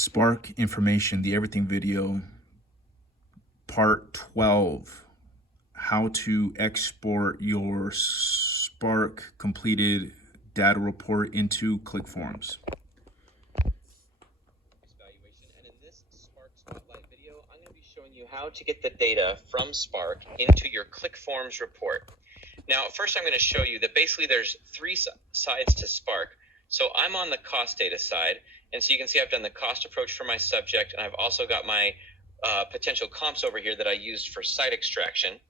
Spark information, the everything video, part 12, how to export your Spark completed data report into Clickforms. And in this Spark Spotlight video, I'm going to be showing you how to get the data from Spark into your Clickforms report. Now, first I'm going to show you that basically there's three sides to Spark. So I'm on the cost data side, and so you can see I've done the cost approach for my subject, and I've also got my potential comps over here that I used for site extraction.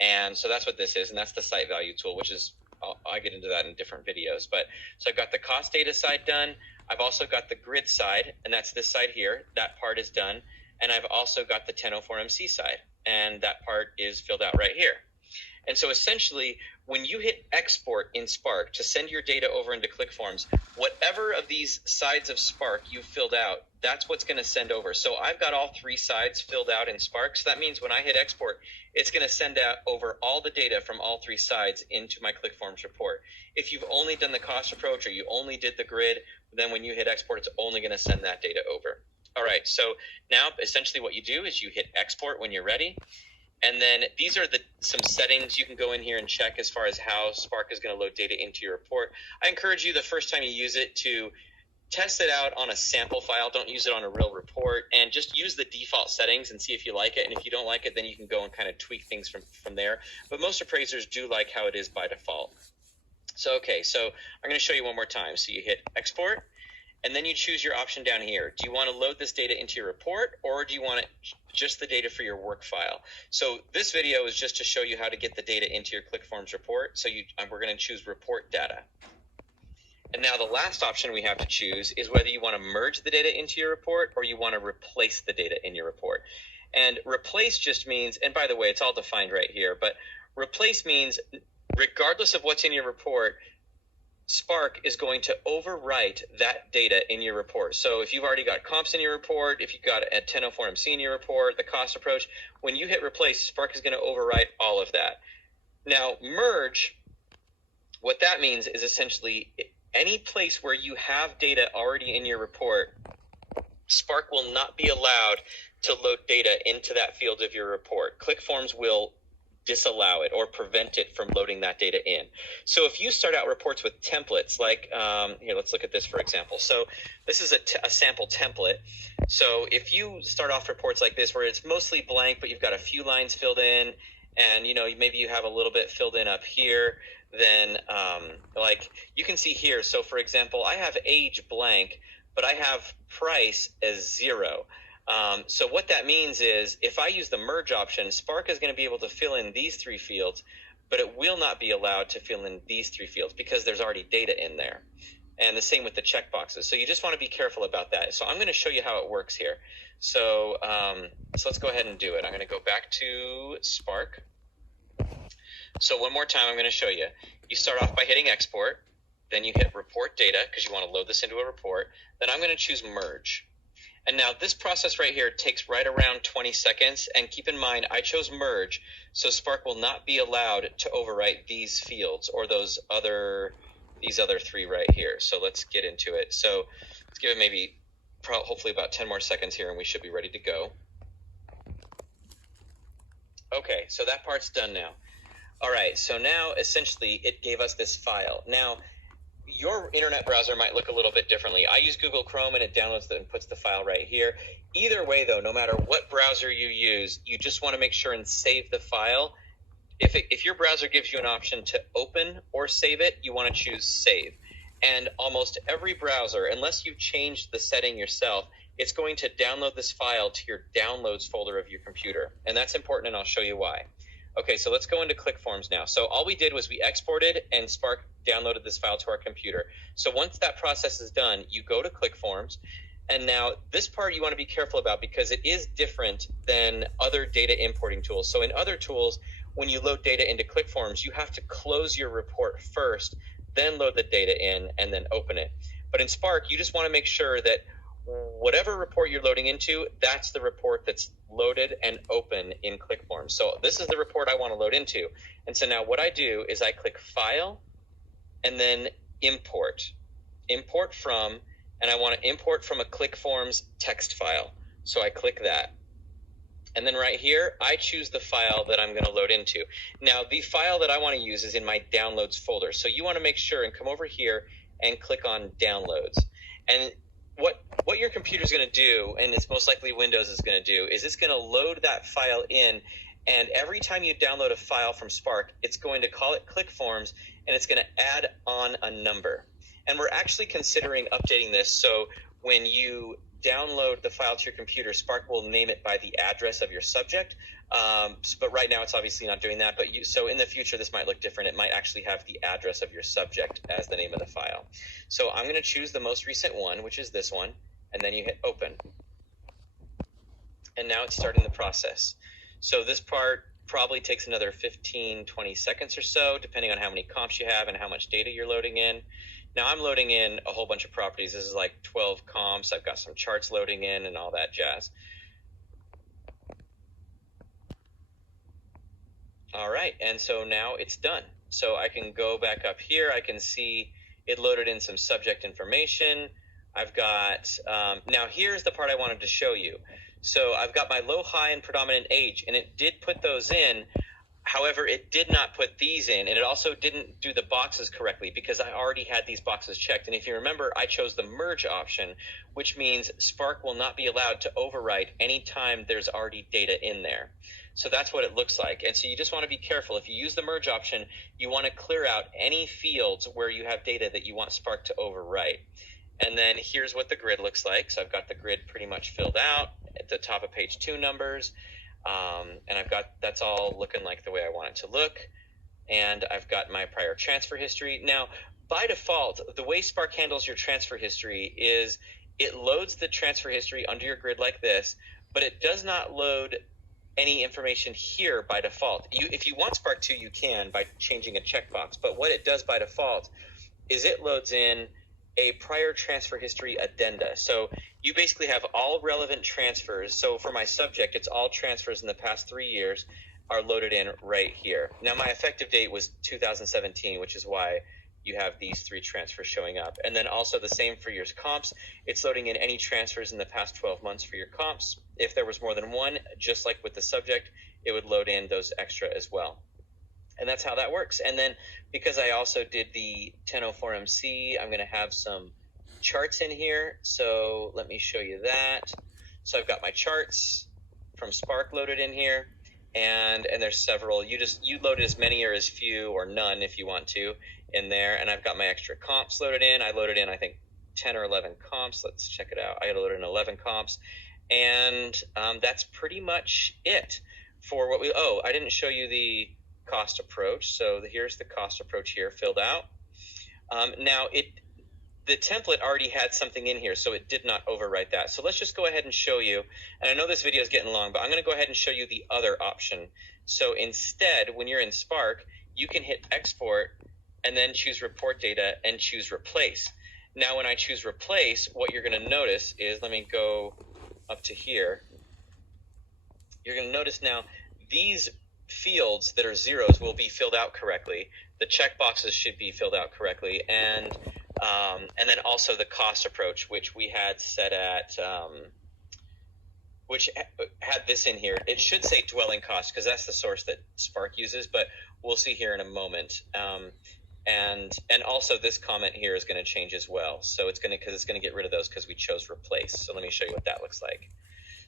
And so that's what this is, and that's the site value tool, which is, I'll get into that in different videos. But so I've got the cost data side done. I've also got the grid side, and that's this side here. That part is done. And I've also got the 1004MC side, and that part is filled out right here. And so essentially, when you hit export in Spark to send your data over into Clickforms, whatever of these sides of Spark you filled out, that's what's going to send over. So I've got all three sides filled out in Spark. So that means when I hit export, it's going to send out over all the data from all three sides into my Clickforms report. If you've only done the cost approach or you only did the grid, then when you hit export, it's only going to send that data over. All right, so now essentially what you do is you hit export when you're ready. And then these are some settings you can go in here and check as far as how Spark is going to load data into your report. I encourage you the first time you use it to test it out on a sample file. Don't use it on a real report, and just use the default settings and see if you like it. And if you don't like it, then you can go and kind of tweak things from there. But most appraisers do like how it is by default. So, okay, so I'm going to show you one more time. So you hit export. And then you choose your option down here. Do you want to load this data into your report, or do you want just the data for your work file? So this video is just to show you how to get the data into your Clickforms report. So we're going to choose report data. And now the last option we have to choose is whether you want to merge the data into your report or you want to replace the data in your report. And replace just means, and by the way, it's all defined right here, but replace means regardless of what's in your report, Spark is going to overwrite that data in your report. So if you've already got comps in your report, if you've got a 1004MC in your report, the cost approach, when you hit replace, Spark is going to overwrite all of that. Now, merge, what that means is essentially any place where you have data already in your report, Spark will not be allowed to load data into that field of your report. Clickforms will disallow it or prevent it from loading that data in. So if you start out reports with templates, like here, let's look at this for example. So this is a sample template. So if you start off reports like this where it's mostly blank, but you've got a few lines filled in, and maybe you have a little bit filled in up here, then like you can see here. So for example, I have age blank, but I have price as 0. So what that means is if I use the merge option, Spark is going to be able to fill in these 3 fields, but it will not be allowed to fill in these 3 fields because there's already data in there. And the same with the checkboxes. So you just want to be careful about that. So I'm going to show you how it works here. So let's go ahead and do it. I'm going to go back to Spark. So one more time, I'm going to show you. You start off by hitting export. Then you hit report data because you want to load this into a report. Then I'm going to choose merge. And now this process right here takes right around 20 seconds. And keep in mind, I chose merge, so Spark will not be allowed to overwrite these fields or these other 3 right here. So let's get into it. So let's give it maybe hopefully about 10 more seconds here, and we should be ready to go. Okay, so that part's done now. All right, so now essentially it gave us this file. Now, your internet browser might look a little bit differently. I use Google Chrome, and it downloads and puts the file right here. Either way, though, no matter what browser you use, you just want to make sure and save the file. If your browser gives you an option to open or save it, you want to choose save. And almost every browser, unless you've changed the setting yourself, it's going to download this file to your downloads folder of your computer. And that's important, and I'll show you why. Okay, so let's go into Clickforms now. So all we did was we exported, and Spark downloaded this file to our computer. So once that process is done, you go to Clickforms. And now this part you want to be careful about because it is different than other data importing tools. So in other tools, when you load data into Clickforms, you have to close your report first, then load the data in, and then open it. But in Spark, you just want to make sure that whatever report you're loading into, that's the report that's loaded and open in Clickforms. So this is the report I want to load into. And so now what I do is I click File and then Import. Import from, and I want to import from a Clickforms text file. So I click that. And then right here, I choose the file that I'm going to load into. Now, the file that I want to use is in my downloads folder. So you want to make sure and come over here and click on downloads. And what your computer is going to do, and it's most likely Windows is going to do, is it's going to load that file in. And every time you download a file from Spark, it's going to call it Clickforms, and it's going to add on a number. And we're actually considering updating this. So when you download the file to your computer, Spark will name it by the address of your subject. But right now it's obviously not doing that. But so in the future, this might look different. It might actually have the address of your subject as the name of the file. So I'm going to choose the most recent one, which is this one, and then you hit open. And now it's starting the process. So this part probably takes another 15-20 seconds or so, depending on how many comps you have and how much data you're loading in. Now I'm loading in a whole bunch of properties. This is like 12 comps. I've got some charts loading in and all that jazz. All right, and so now it's done. So I can go back up here. I can see it loaded in some subject information. I've got, now here's the part I wanted to show you. So I've got my low, high, and predominant age, and it did put those in. However, it did not put these in, and it also didn't do the boxes correctly because I already had these boxes checked. And if you remember, I chose the merge option, which means Spark will not be allowed to overwrite anytime there's already data in there. So that's what it looks like. And so you just want to be careful. If you use the merge option, you want to clear out any fields where you have data that you want Spark to overwrite. And then here's what the grid looks like. So I've got the grid pretty much filled out at the top of page 2 numbers. And I've got, that's all looking like the way I want it to look. And I've got my prior transfer history. Now, by default, the way Spark handles your transfer history is it loads the transfer history under your grid like this, but it does not load any information here by default. If you want Spark to, you can by changing a checkbox. But what it does by default is it loads in a prior transfer history addenda. So you basically have all relevant transfers. So for my subject, it's all transfers in the past 3 years are loaded in right here. Now my effective date was 2017, which is why you have these 3 transfers showing up. And then also the same for your comps. It's loading in any transfers in the past 12 months for your comps. If there was more than one, just like with the subject, it would load in those extra as well. And that's how that works. And then because I also did the 1004MC, I'm going to have some charts in here. So let me show you that. So I've got my charts from Spark loaded in here. And there's several. You load as many or as few or none if you want to in there. And I've got my extra comps loaded in. I loaded in, I think, 10 or 11 comps. Let's check it out. I loaded in 11 comps. And that's pretty much it for what we, oh, I didn't show you the cost approach. So here's the cost approach here filled out. Now the template already had something in here, so it did not overwrite that. So let's just go ahead and show you. And I know this video is getting long, but I'm going to go ahead and show you the other option. So instead, when you're in Spark, you can hit export and then choose report data and choose replace. Now, when I choose replace, what you're going to notice is, let me go up to here. You're going to notice now these fields that are zeros will be filled out correctly. The checkboxes should be filled out correctly, and then also the cost approach, which we had set at, which had this in here. It should say dwelling cost because that's the source that Spark uses, but we'll see here in a moment. And also this comment here is going to change as well. So it's going to get rid of those because we chose replace. So let me show you what that looks like.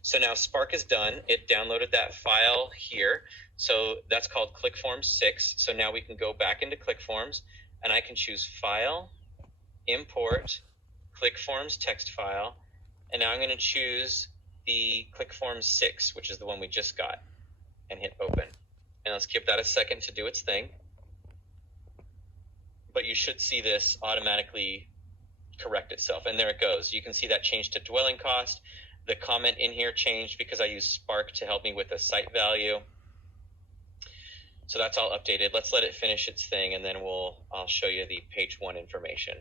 So now Spark is done. It downloaded that file here. So that's called Clickforms 6. So now we can go back into Clickforms and I can choose File, Import, Clickforms text file. And now I'm going to choose the Clickforms 6, which is the one we just got, and hit open. And let's give that a second to do its thing. But you should see this automatically correct itself. And there it goes. You can see that changed to dwelling cost. The comment in here changed because I used Spark to help me with the site value. So that's all updated. Let's let it finish its thing, and then I'll show you the page 1 information.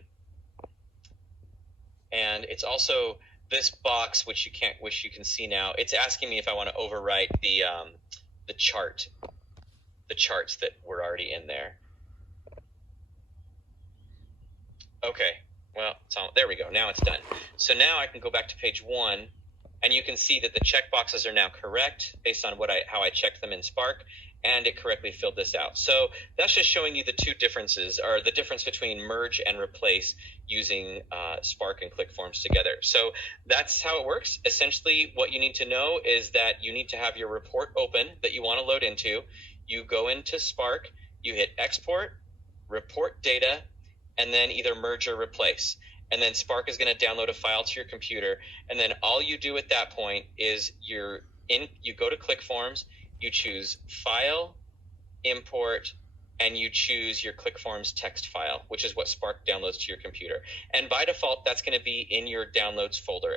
And it's also this box, which you can see now. It's asking me if I want to overwrite the charts that were already in there. Okay. well, there we go. Now it's done. So now I can go back to page 1, and you can see that the checkboxes are now correct based on how I checked them in Spark, and it correctly filled this out. So that's just showing you the two differences, or the difference between merge and replace using Spark and Clickforms together. So that's how it works. Essentially, what you need to know is that you need to have your report open that you want to load into. You go into Spark, you hit export, report data, and then either merge or replace. And then Spark is going to download a file to your computer. And then all you do at that point is you go to Clickforms, you choose File, Import, and you choose your Clickforms text file, which is what Spark downloads to your computer. And by default, that's going to be in your downloads folder,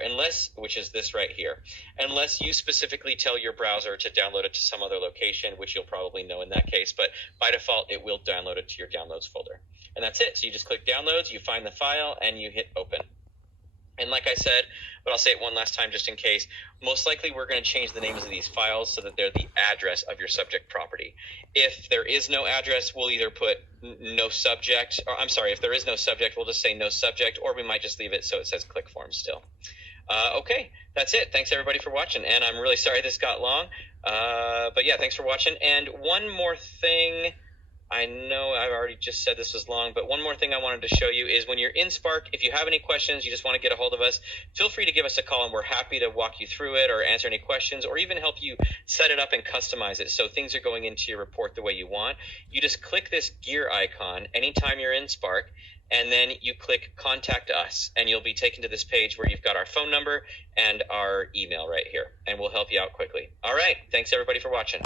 which is this right here, unless you specifically tell your browser to download it to some other location, which you'll probably know in that case. But by default, it will download it to your downloads folder. And that's it. So you just click downloads, you find the file, and you hit open. And like I said, but I'll say it one last time just in case, most likely we're going to change the names of these files so that they're the address of your subject property. If there is no address, we'll either put no subject, or I'm sorry, if there is no subject, we'll just say no subject, or we might just leave it so it says Clickforms still. Okay, that's it. Thanks everybody for watching, and I'm really sorry this got long, but yeah, thanks for watching. And one more thing, I know I've already just said this was long, but one more thing I wanted to show you is when you're in Spark, if you have any questions, you just want to get a hold of us, feel free to give us a call, and we're happy to walk you through it or answer any questions or even help you set it up and customize it so things are going into your report the way you want. You just click this gear icon anytime you're in Spark, and then you click Contact Us, and you'll be taken to this page where you've got our phone number and our email right here, and we'll help you out quickly. All right, thanks everybody for watching.